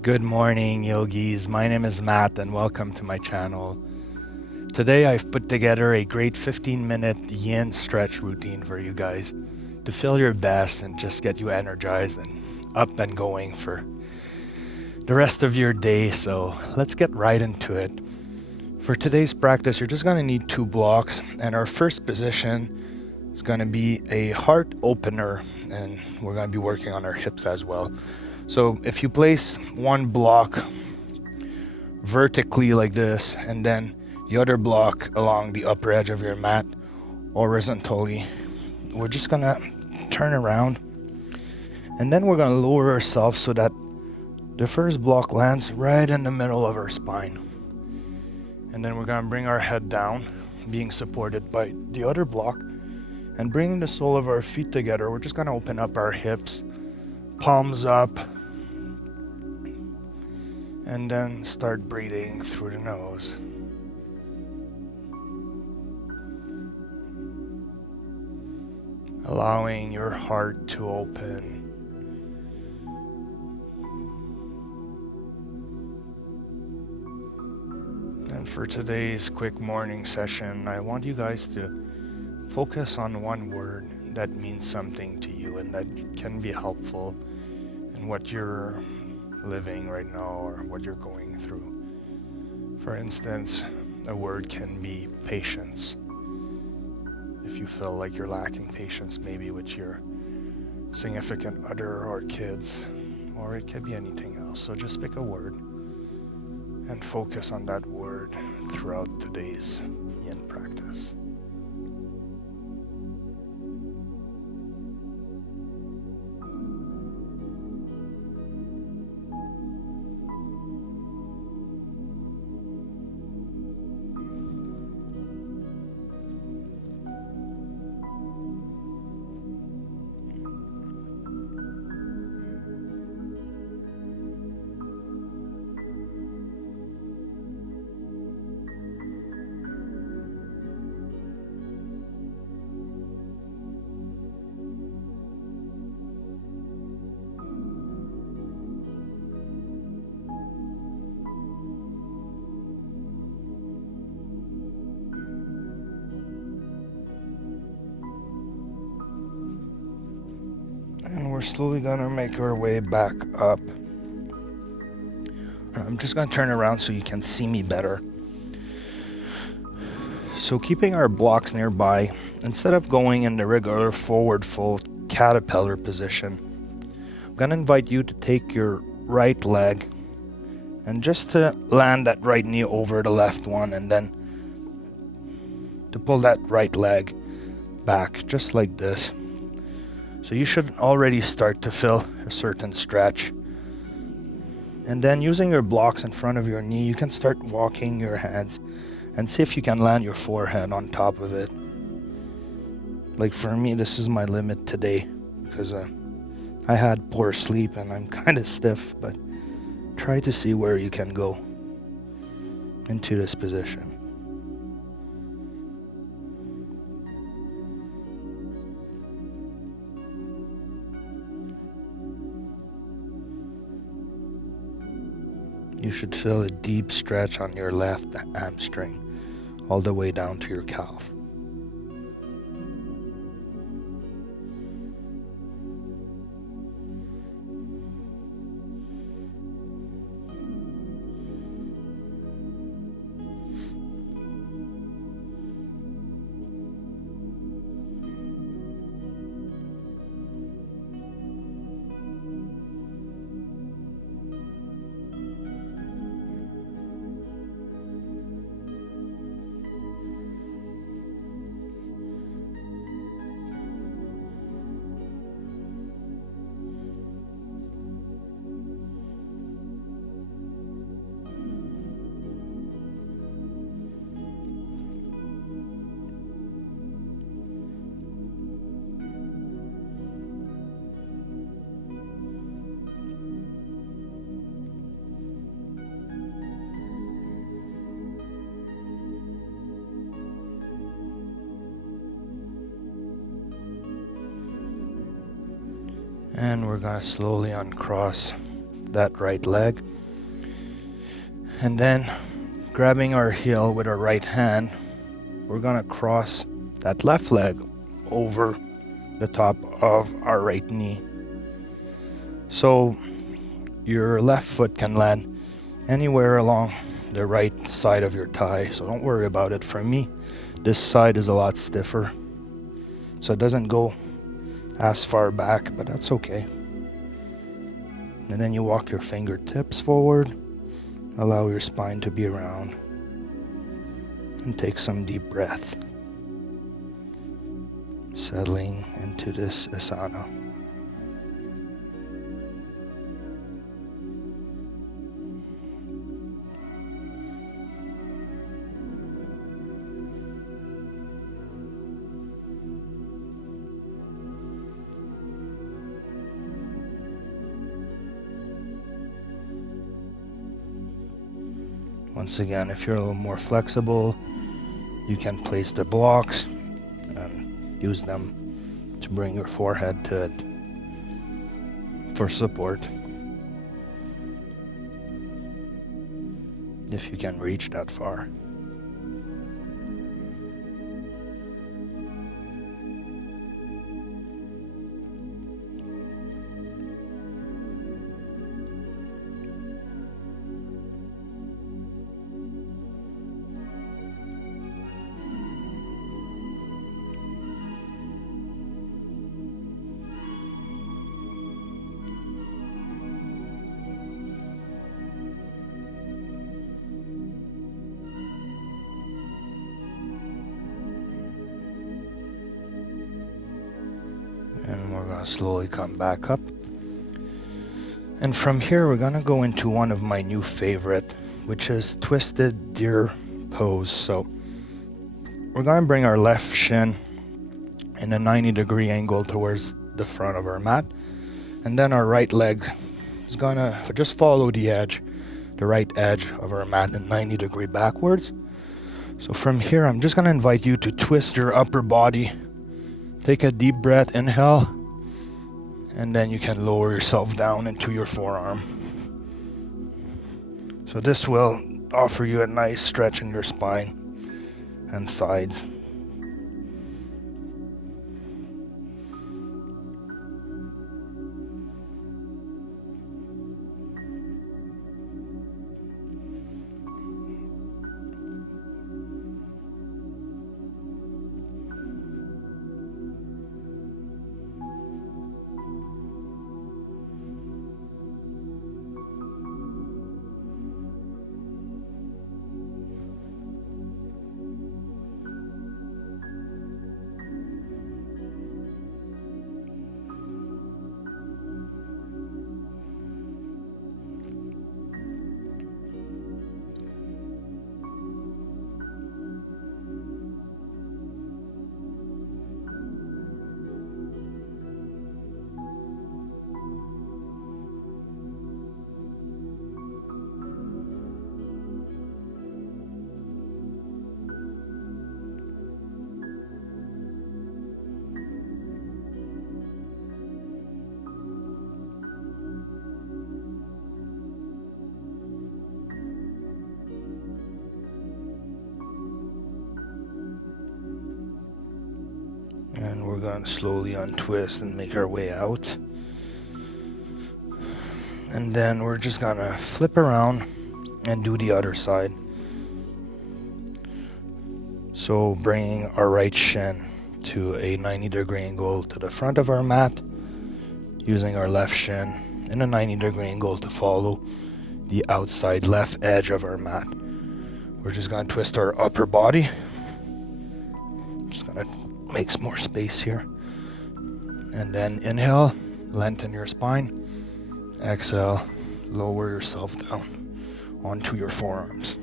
Good morning, yogis. My name is Matt and welcome to my channel. Today I've put together a great 15-minute yin stretch routine for you guys to feel your best and just get you energized and up and going for the rest of your day. So let's get right into it. For today's practice, you're just going to need 2 blocks, and our first position is going to be a heart opener, and we're going to be working on our hips as well. So if you place one block vertically like this, and then the other block along the upper edge of your mat horizontally, we're just going to turn around, and then we're going to lower ourselves so that the first block lands right in the middle of our spine. And then we're going to bring our head down, being supported by the other block, and bringing the sole of our feet together. We're just going to open up our hips, palms up, and then start breathing through the nose. Allowing your heart to open. And for today's quick morning session, I want you guys to focus on one word that means something to you and that can be helpful in what you're living right now or what you're going through. For instance, a word can be patience. If you feel like you're lacking patience, maybe with your significant other or kids, or it could be anything else. So just pick a word and focus on that word throughout today's yin practice. And we're slowly gonna make our way back up. I'm just gonna turn around so you can see me better. So keeping our blocks nearby, instead of going in the regular forward fold caterpillar position, I'm gonna invite you to take your right leg and just to land that right knee over the left one, and then to pull that right leg back just like this. So you should already start to feel a certain stretch. And then using your blocks in front of your knee, you can start walking your hands and see if you can land your forehead on top of it. Like for me, this is my limit today because I had poor sleep and I'm kind of stiff, but try to see where you can go into this position. You should feel a deep stretch on your left hamstring, all the way down to your calf. And we're going to slowly uncross that right leg. And then grabbing our heel with our right hand, we're gonna cross that left leg over the top of our right knee. So your left foot can land anywhere along the right side of your thigh, so don't worry about it. For me, this side is a lot stiffer, so it doesn't go as far back, but that's okay. And then you walk your fingertips forward, allow your spine to be around, and take some deep breath, settling into this asana. Once again, if you're a little more flexible, you can place the blocks and use them to bring your forehead to it for support, if you can reach that far. And we're going to slowly come back up. And from here, we're going to go into one of my new favorite, which is twisted deer pose. So we're going to bring our left shin in a 90-degree angle towards the front of our mat. And then our right leg is going to just follow the right edge of our mat in 90-degree backwards. So from here, I'm just going to invite you to twist your upper body. Take a deep breath, inhale, and then you can lower yourself down into your forearm. So this will offer you a nice stretch in your spine and sides. And we're going to slowly untwist and make our way out. And then we're just going to flip around and do the other side. So bringing our right shin to a 90-degree angle to the front of our mat, using our left shin in a 90-degree angle to follow the outside left edge of our mat. We're just going to twist our upper body. Just going to make some more space here. And then inhale, lengthen your spine. Exhale, lower yourself down onto your forearms.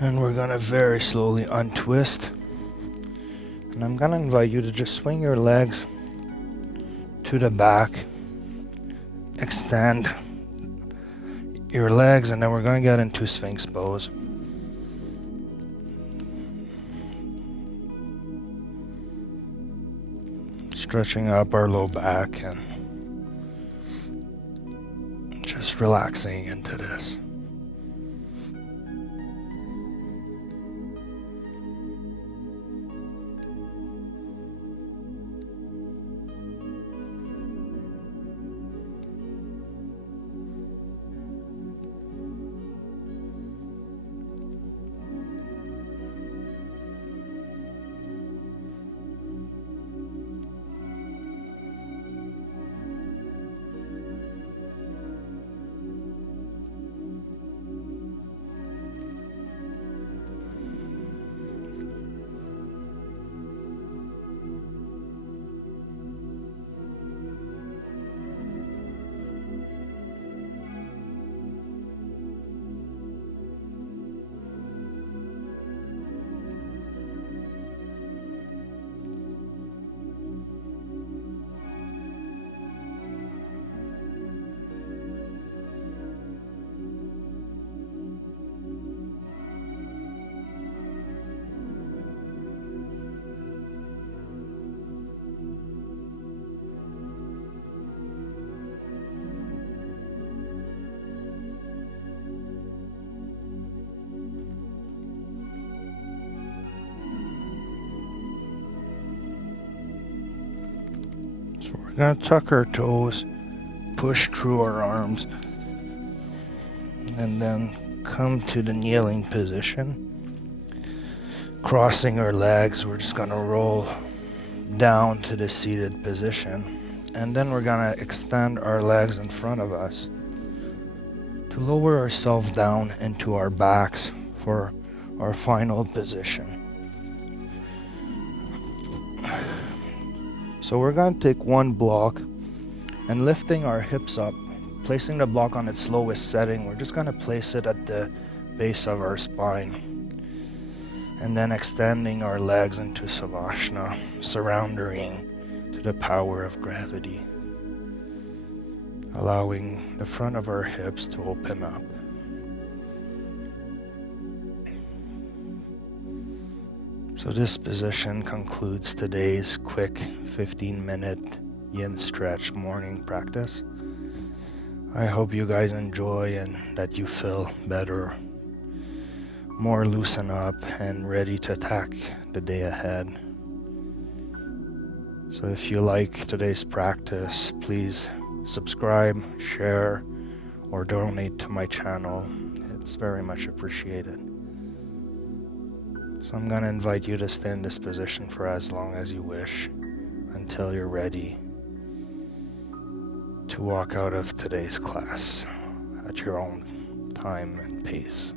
And we're gonna very slowly untwist. And I'm gonna invite you to just swing your legs to the back, extend your legs, and then we're gonna get into Sphinx pose. Stretching up our low back and just relaxing into this. So we're gonna tuck our toes, push through our arms, and then come to the kneeling position. Crossing our legs, we're just gonna roll down to the seated position. And then we're gonna extend our legs in front of us to lower ourselves down into our backs for our final position. So we're going to take one block and lifting our hips up, placing the block on its lowest setting. We're just going to place it at the base of our spine. And then extending our legs into Savasana, surrendering to the power of gravity. Allowing the front of our hips to open up. So this position concludes today's quick 15-minute yin stretch morning practice. I hope you guys enjoy and that you feel better, more loosened up and ready to attack the day ahead. So if you like today's practice, please subscribe, share, or donate to my channel. It's very much appreciated. So I'm going to invite you to stay in this position for as long as you wish until you're ready to walk out of today's class at your own time and pace.